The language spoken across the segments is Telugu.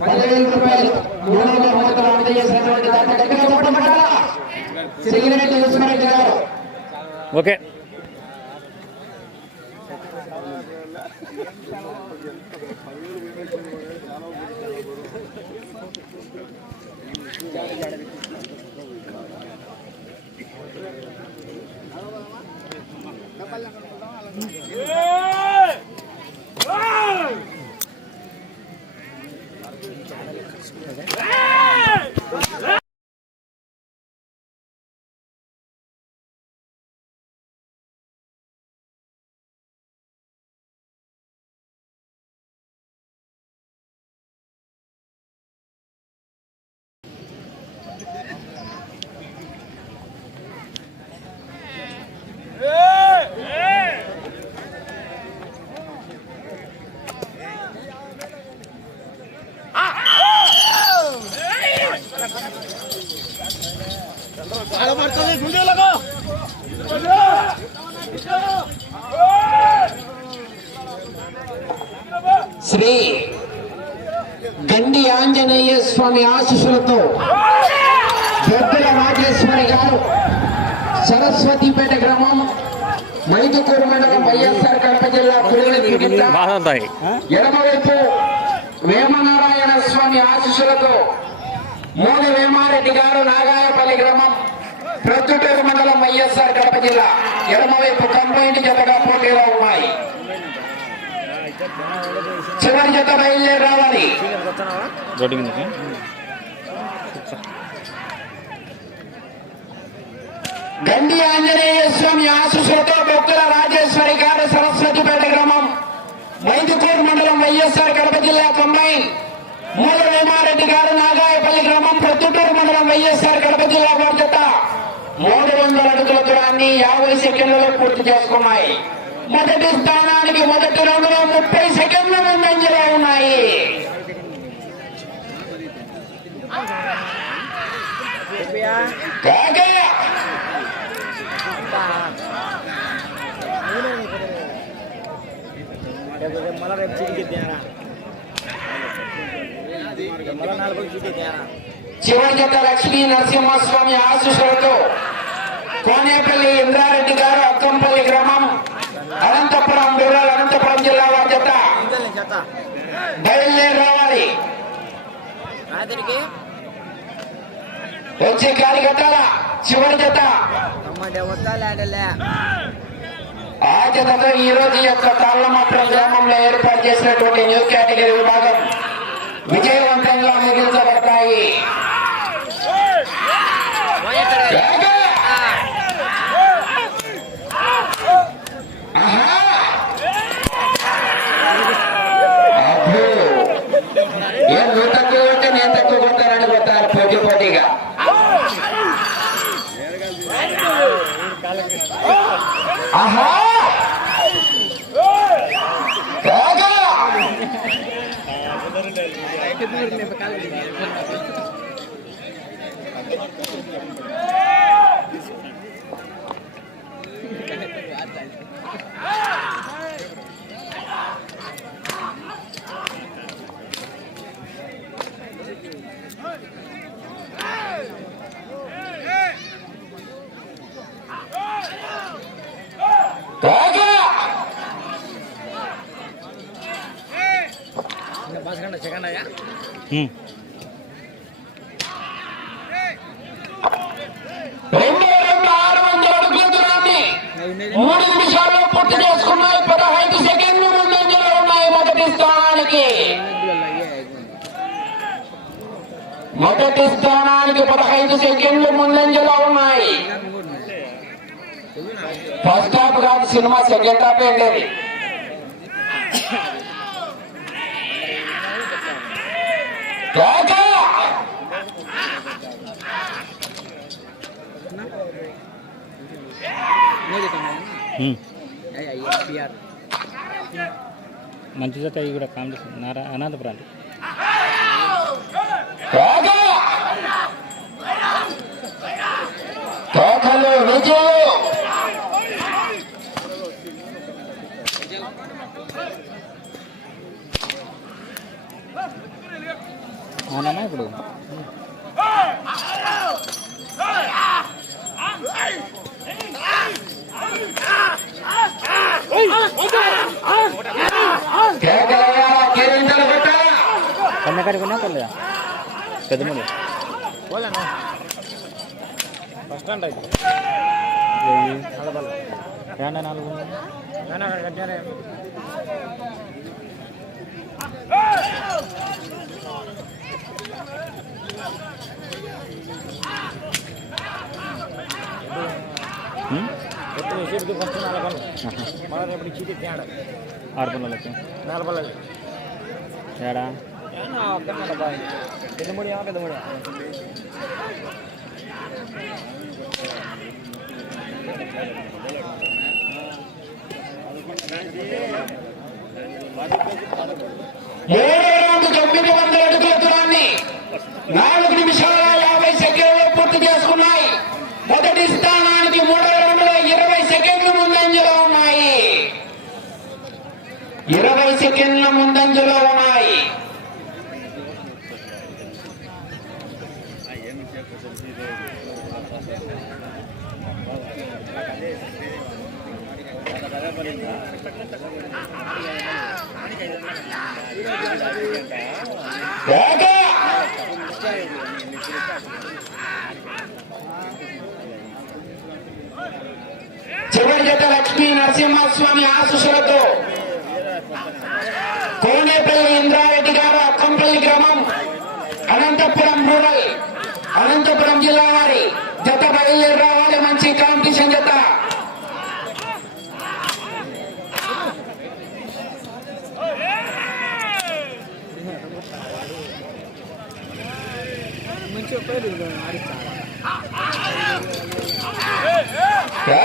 పదివేల రూపాయలు మూడు వందల మూతలు అందజేసినటువంటి దాంట్లో గట్టిగా చెప్పడం పట్టాలా సిగిరెడ్డి విశ్వరెడ్డి గారు ఓకే. శ్రీ గండి ఆంజనేయ స్వామి ఆశీస్సులతో పెద్దల రాజేశ్వరి గారు సరస్వతిపేట గ్రామం మైదుకూరు మండలం వైఎస్ఆర్ కడప జిల్లా బాగుంటాయి ఎడమవైపు వేమనారాయణ స్వామి ఆశీస్సులతో మోది వేమారెడ్డి గారు నాగాయపల్లి గ్రామం ప్రొద్దుటూరు మండలం వైఎస్ఆర్ కడప జిల్లా. ఎడమవైపు కంబైండ్ జతగా పోటీలో ఉన్నాయి. చివరి జత బయలుదేరి రావాలి గండి ఆంజనేయ స్వామి ఆశీస్సులతో బొక్కల రాజేశ్వరి గారు సరస్వతిపేట గ్రామం మైదుకూరు మండలం వైఎస్ఆర్ కడప జిల్లా కంబైన్. మూల వేమారెడ్డి గారు నాగాయపల్లి గ్రామం ప్రొద్దుటూరు మండలం వైఎస్ఆర్ కడప జిల్లా బాధ్యత. మూడు వందల అడుగుల దూరాన్ని యాభై సెకండ్లలో పూర్తి చేసుకున్నాయి. మొదటి స్థానానికి మొదటి రౌండ్లో ముప్పై సెకండ్ల ముందంజలో ఉన్నాయి. కాగా మళ్ళా రేపు చిరిగిద్దారా మళ్ళా నాలుగు చూపిద్దారా చివరి జత లక్ష్మీ నరసింహస్వామి ఆశీస్సులతో కోనేపల్లి ఇంద్రారెడ్డి గారు అక్కంపల్లి గ్రామం అనంతపురం రూరల్ అనంతపురం జిల్లా వారి బయలుదేరి రావాలి వచ్చే కార్యకర్తల చివరి జత. తమ్మంటే ఈ రోజు యొక్క తాళ్ళమాత్రం గ్రామంలో ఏర్పాటు చేసినటువంటి న్యూ కేటగిరీ విభాగం విజయవంతంగా ముగించబడతాయి ఆహా! ఏం నువ్వు తక్కువ నేను తక్కువ పోటీ పోటీగా ఆహా Gracias. మూడు నిమిషాల్లో పూర్తి చేసుకున్నాయి. పదహైదు సెకండ్లు ముందంజలో ఉన్నాయి. మొదటి స్థానానికి మొదటి స్థానానికి పదహైదు సెకండ్లు ముందంజలో ఉన్నాయి ఫస్ట్ హాఫ్ కాదు సినిమా సెకండ్ హాఫ్ వెళ్ళేది మంచి జత ఇవి కూడా కాంపిటీషన్ నారా అనంతపురం రాజా తోకలు విజయ్ అవునా ఇప్పుడు కేకలయ్యా, కేరింతలు కొట్టాలా? కన్నకాడికి ఉన్నా పర్లేదా స్టాండ్ అయితే నాలుగు ఉమ్? ఎప్పుడు చేతికి ఫస్ట్ నలభై మళ్ళీ రేపటి చీటి తేడా ఆరు పిల్లలకి నలభై ఏడా ఒక్క నలభై పెద్ద ముడి ఏమో పెద్ద ముడి మూడో రౌండ్ తొమ్మిది వందల అడుగుల దూరాన్ని నాలుగు నిమిషాల యాభై సెకండ్లు పూర్తి చేసుకున్నాయి మొదటి స్థానానికి మూడో రౌండ్లో ఇరవై సెకండ్లు ముందంజలో ఉన్నాయి ఇరవై సెకండ్ల ముందంజలో ఉన్నాయి వేగ! జత లక్ష్మీ నరసింహస్వామి ఆశీస్సులతో కోనేపల్లి ఇంద్రారెడ్డి గారు అక్కంపల్లి గ్రామం అనంతపురం రూరల్ అనంతపురం జిల్లా వారి జత బయలుదేరి రావాలి మంచి కాంపిటీషన్ జత. మంచిగా పేరు వేగ! ఆహా, ఆహా, ఆహా. ఏ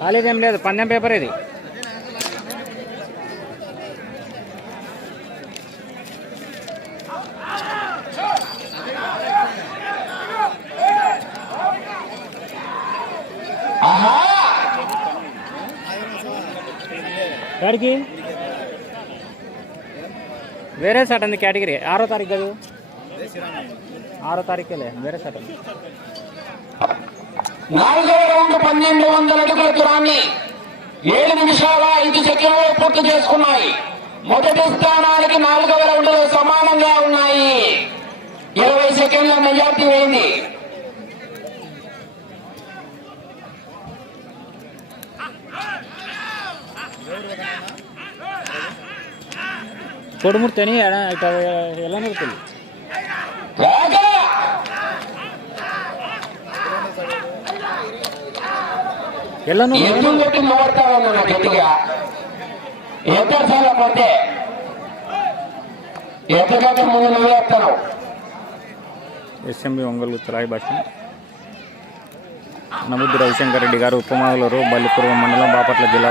కాలేజ్ ఏం లేదు పందెం పేపర్ ఇది. ఎక్కడికి వేరే సాట్ అంది కేటగిరీ. ఆరో తారీఖు కదా? ఆరో తారీఖులే వేరే సాట్ నాలుగవ రౌండ్ పన్నెండు వందల అడుగుల దూరాన్ని ఏడు నిమిషాల ఐదు సెకండ్లు పూర్తి చేసుకున్నాయి. మొదటి స్థానానికి నాలుగవ రౌండ్ సమానంగా ఉన్నాయి. ఇరవై సెకండ్ల మెజార్టీ వేయింది కొడుమూర్తి అని ఎడ ఎల్లను ఎస్ఎంబి ఒంగోలు తురాయి భాష నముద్దు రవిశంకర్ రెడ్డి గారు ఉపమాగులూరు బల్లిపురం మండలం బాపట్ల జిల్లా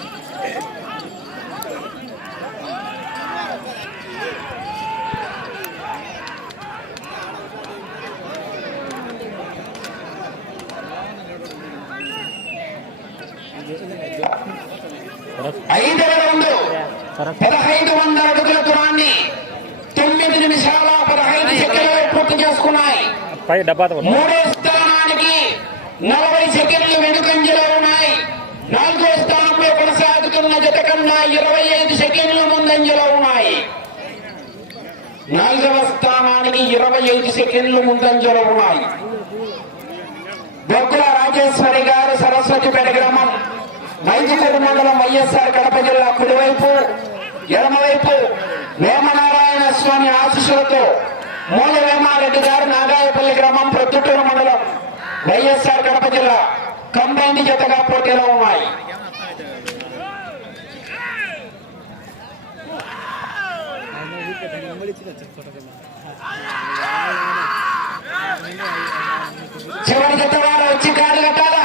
ఐదవ రౌండ్. పదహైదు వందల అడుగుల దూరాన్ని తొమ్మిది నిమిషాల పదహైదు సెకండ్లు పూర్తి చేసుకున్నాయి. మూడో స్థానానికి నలభై సెకండ్లు వెనుకంజలో ఉన్నాయి. నాలుగో స్థానంలో కొనసాగుతున్న జత కన్నా ఇరవై ఐదు సెకండ్లు ముందంజలో ఉన్నాయి. నాలుగవ స్థానానికి ఇరవై ఐదు సెకండ్లు ముందంజలో ఉన్నాయి. బొగ్గుల రాజేశ్వరి గారు సరస్వతిపేట గ్రామం. మైదుకూరు మండలం వైఎస్ఆర్ కడప జిల్లా కుడివైపు ఎడమవైపు వేమనారాయణ స్వామి ఆశీస్సులతో మూల వేమారెడ్డి గారు నాగాయపల్లి గ్రామం ప్రొద్దుటూరు మండలం వైఎస్ఆర్ కడప జిల్లా కంబైండ్ జతగా పోటీలో ఉన్నాయి. చివరి జత వారు వచ్చి కాలు కట్టాలా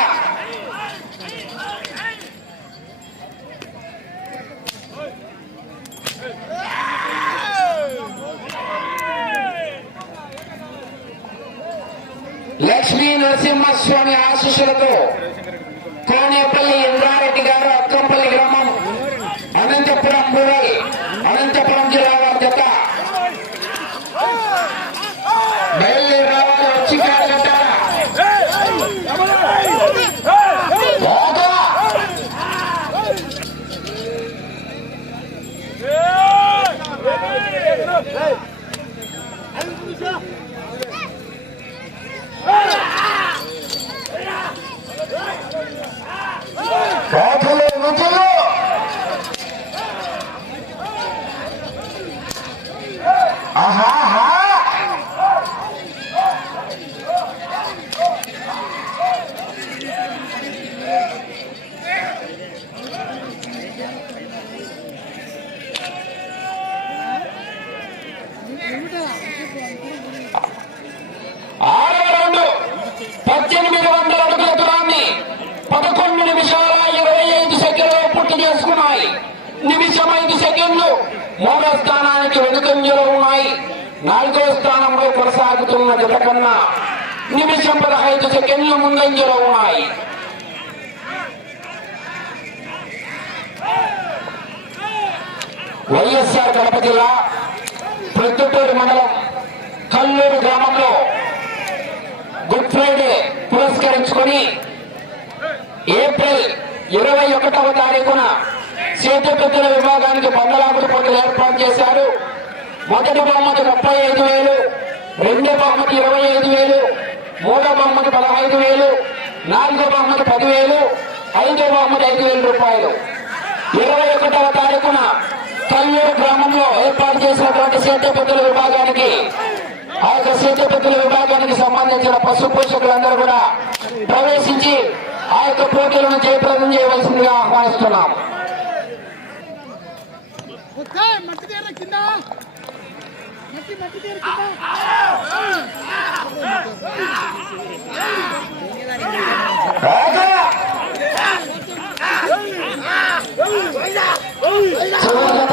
లక్ష్మీ నరసింహస్వామి ఆశీస్సులతో కోనేపల్లి ఇంద్రారెడ్డి గారు అక్కంపల్లి గ్రామం అనంతపురం రూరల్ అనంతపురం జిల్లా వారి జత బయలుదేరి రావాలి వచ్చి కాలు కట్టాలా బాగా కోటలు నుతులు ఆహాహా ఆరవ రౌండ్ పద్దెనిమిది వందల అడుగుల దూరాన్ని పదకొండు నిమిషాల ఇరవై ఐదు సెకండ్లు పూర్తి చేసుకున్నాయి. నిమిషం ఐదు సెకండ్లు మూడో స్థానానికి వెనుకంజలో ఉన్నాయి. నాలుగో స్థానంలో కొనసాగుతున్న జత కన్నా నిమిషం పదహైదు సెకండ్లు ముందంజలో ఉన్నాయి. వైఎస్ఆర్ కడప జిల్లా ప్రొద్దుటూరు మండలం కల్లూరు గ్రామంలో గుడ్ ఫ్రైడే పురస్కరించుకొని ఏప్రిల్ ఇరవై ఒకటవ తారీఖున సేతుపెద్దుల విభాగానికి బంగళాపురి పనులు ఏర్పాటు చేశారు. మొదటి బహుమతి ముప్పై ఐదు వేలు రెండో బహుమతి ఇరవై ఐదు వేలు మూడో బహుమతి పదహైదు వేలు నాలుగో బహుమతి పదివేలు ఐదో బహుమతి ఐదు వేల రూపాయలు. ఇరవై ఒకటవ తారీఖున కల్లూరు గ్రామంలో ఏర్పాటు చేసినటువంటి సేతుపెద్దుల విభాగానికి ఆ యొక్క సేతుపెద్దుల విభాగానికి సంబంధించిన పశు పోషకులందరూ కూడా ప్రవేశించి ఆ యొక్క పోటీలను జయప్రదం చేయవలసిందిగా ఆహ్వానిస్తున్నాం! చివరి జత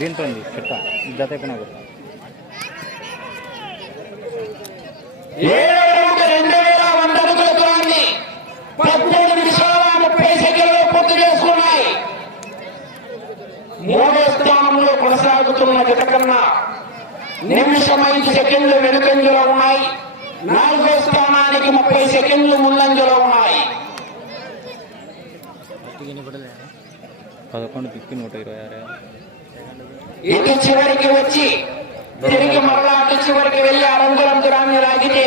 దీంతో ఉంది జత అయిపోయినా రెండు వేల వంద ముప్పై సెకండ్లు మూడో స్థానంలో కొనసాగుతున్న జత కన్నా నిమిషం ఐదు సెకండ్లు వెనుకంజలో ఉన్నాయి. నాలుగో స్థానానికి ముప్పై సెకండ్లు ముందంజలో ఉన్నాయి. పదకొండు పిక్కి నూట ఇరవై ఆరు. ఇటు చివరికి వచ్చి తిరిగి మరలా అటు చివరికి వెళ్ళి అనంతరం రంగులంతో దూరాన్ని లాగితే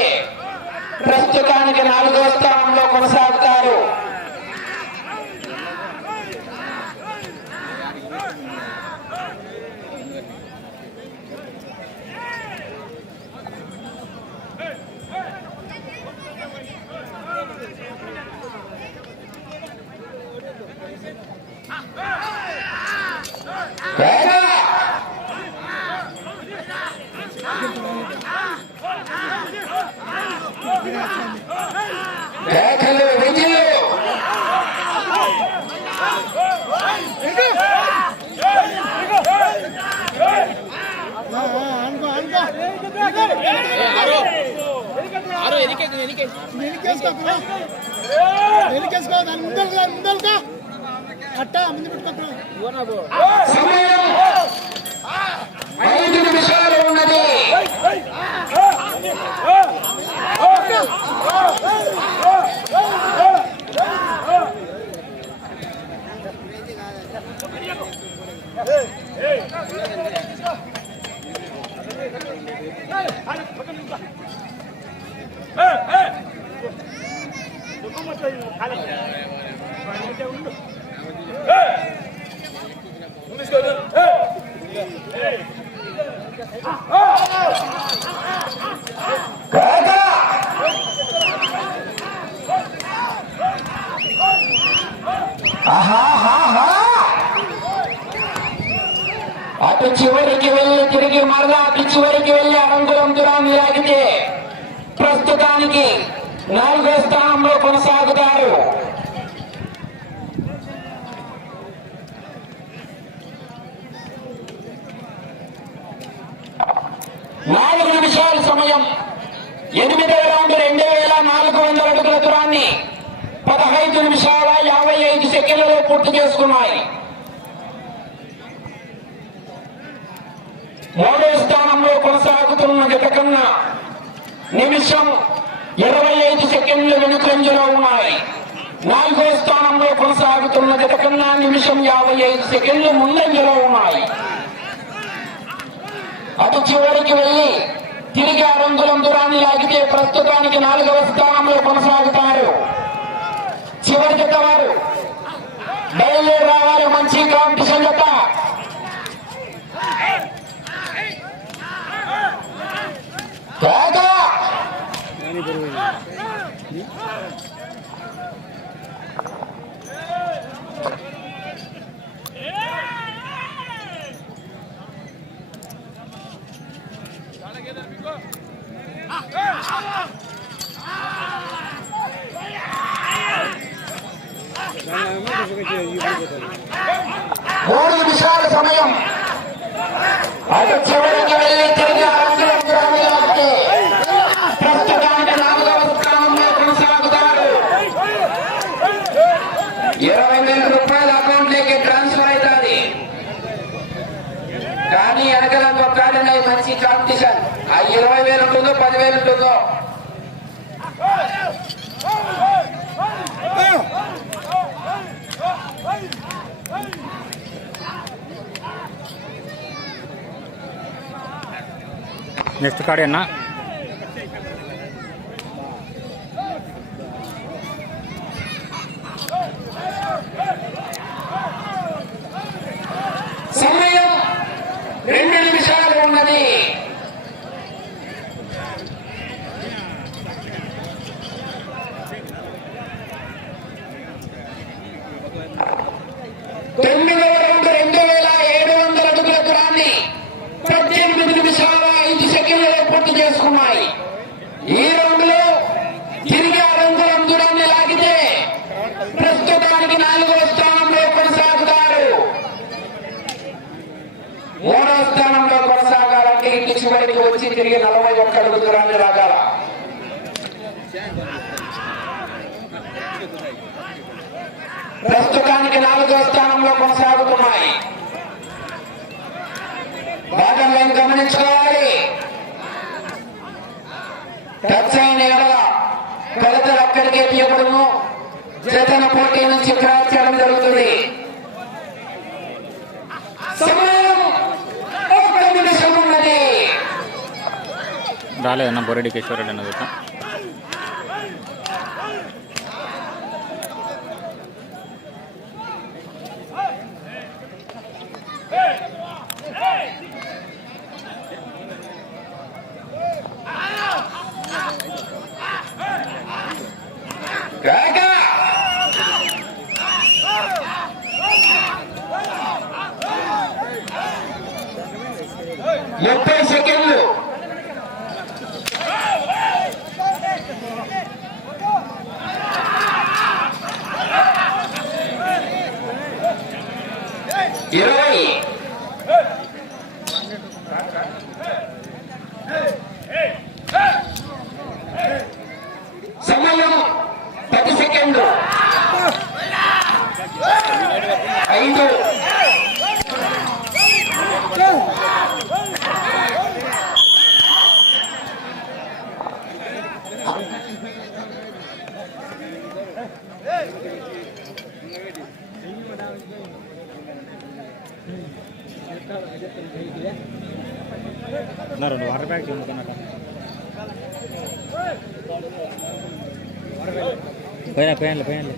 ప్రస్తుతానికి నాలుగో స్థానంలో కొనసాగుతారు. తిరిగి చివరికి వెళ్ళి అనంతరం దూరాన్ని లాగితే ప్రస్తుతానికి నాలుగో స్థానంలో కొనసాగుతారు. నాలుగు నిమిషాల సమయం. ఎనిమిదవ రౌండ్ రెండు వేల నాలుగు వందల అడుగుల దూరాన్ని పదహైదు నిమిషాల యాభై ఐదు సెకండ్లలో పూర్తి చేసుకున్నాయి. మూడో స్థానంలో కొనసాగుతున్న జత కన్నా నిమిషం ఇరవై ఐదు సెకండ్లు వెనుకంజలో ఉన్నాయి. నాలుగో స్థానంలో కొనసాగుతున్న జత కన్నా నిమిషం యాభై ఐదు సెకండ్లు ముందంజలో ఉన్నాయి. అటు చివరికి వెళ్ళి తిరిగి అరంగులం దూరాన్ని లాగితే ప్రస్తుతానికి నాలుగవ స్థానంలో కొనసాగుతారు. చివరి జత వారు బయలుదేరి రావాలి మంచి కాంపిటీషన్ జత కేక! మూడు నిమిషాల సమయం అటు చివరికి వెళ్ళి తిరిగి అరంగులం దూరాన్ని లాగితే ప్రస్తుతానికి నాలుగవ స్థానంలో కొనసాగుతారు ఇరవై వేల రూపాయల అకౌంట్లోకి ట్రాన్స్ఫర్ అవుతుంది. కానీ వెనకాల ఒక్కడిన మంచి కాంపిటీషన్ ఆ ఇరవై వేలు ఉంటుందో పదివేలు ఉంటుందో నెక్స్ట్ కాడి అన్న. సమయం రెండు నిమిషాలు ఉన్నది తొమ్మిదవ రౌండ్ రెండు వేల ఏడు వందల అడుగుల దూరాన్ని పద్దెనిమిది నిమిషాల ఐదు సెకండ్లలో పూర్తి చేసుకున్నాయి ఈ రౌండ్లో తిరిగి ఆ రంగులం దూరాన్ని లాగితే ప్రస్తుతానికి నాలుగో స్థానంలో కొనసాగుతారు మూడో స్థానంలో కొనసాగాలంటే ఇంటి చివరికి వచ్చి తిరిగి నలభై ఒక్క అడుగు దూరాన్ని లాగాల ప్రస్తుతానికి నాలుగో స్థానంలో కొనసాగుతున్నాయి భాగంలో గమనించుకోవాలి టచ్ అయిన ఎడల కొలతలు అక్కడికే తీయబడును చేతన పోటీ నుంచి క్రాస్ చేయడం జరుగుతుంది రాలేదన్న బొరడి కిషోరెడ్డి అన్న ముప్పై సెకండ్లు ఇరవై సమయం పది సెకండ్లు ఐదు నా రెండు వాటర్ బ్యాగ్స్ ఎందుకన్నట పోయినా పోయానులే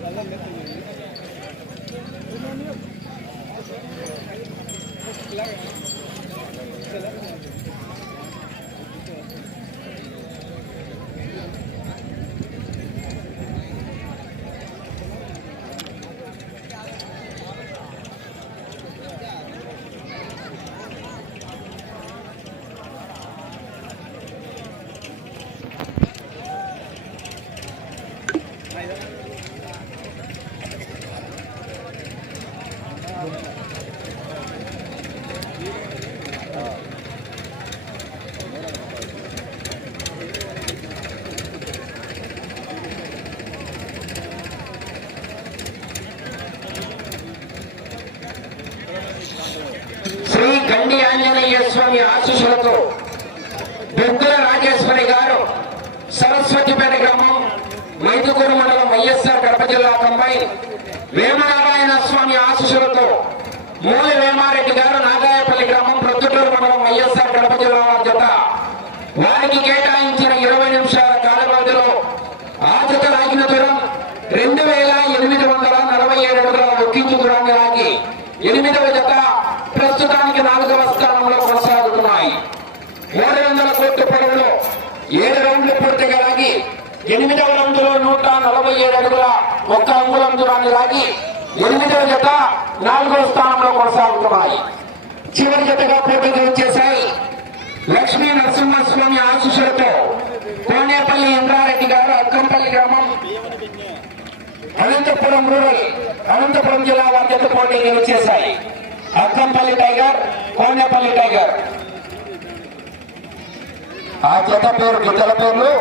శ్రీ గండి ఆంజనేయ స్వామి ఆశీస్సులతో బొగ్గుల రాజేశ్వరి గారు సరస్వతిపేట గ్రామం మైదుకూరు మండలం వైఎస్ఆర్ కడప జిల్లా కంబై వేమనారాయణ స్వామి ఆశీస్సులతో మూలి వేమారెడ్డి గారు నాగాయపల్లి గ్రామం ప్రొద్దుటూరు మండలం వైఎస్ఆర్ కడప జిల్లా వారి జత వారికి కేటాయించిన ఇరవై నిమిషాల కాల వ్యవధిలో ఆర్థిక జత దూరం రెండు వేల ఎనిమిది వందల నలభై ఏడు అడుగుల ఒక్కించు దూరాన్ని లాగి ఎనిమిదవ జత ప్రస్తుతానికి నాలుగవ స్థానంలో కొనసాగుతున్నాయి మూడు వందల కోట్ల పొడవులో ఏడు రౌండ్లు పూర్తిగా లాగి ఎనిమిదవ రౌండ్లో నూట నలభై ఏడు అడుగుల ఒక్క అంగుళం దూరాన్ని లాగి ఎనిమిదవ జత నాలుగవ స్థానంలో కొనసాగుతున్నాయి. చివరి జతగా పోటీకి వచ్చేసాయి లక్ష్మీ నరసింహస్వామి ఆశీస్సులతో కోనేపల్లి ఇంద్రారెడ్డి గారు అక్కంపల్లి గ్రామం అనంతపురం రూరల్ అనంతపురం జిల్లా వారి జత పోటీకి వచ్చేసాయి అక్కంపల్లి టైగర్ కోనేపల్లి టైగర్. ఆ జత పేరు గిద్దల పేర్లు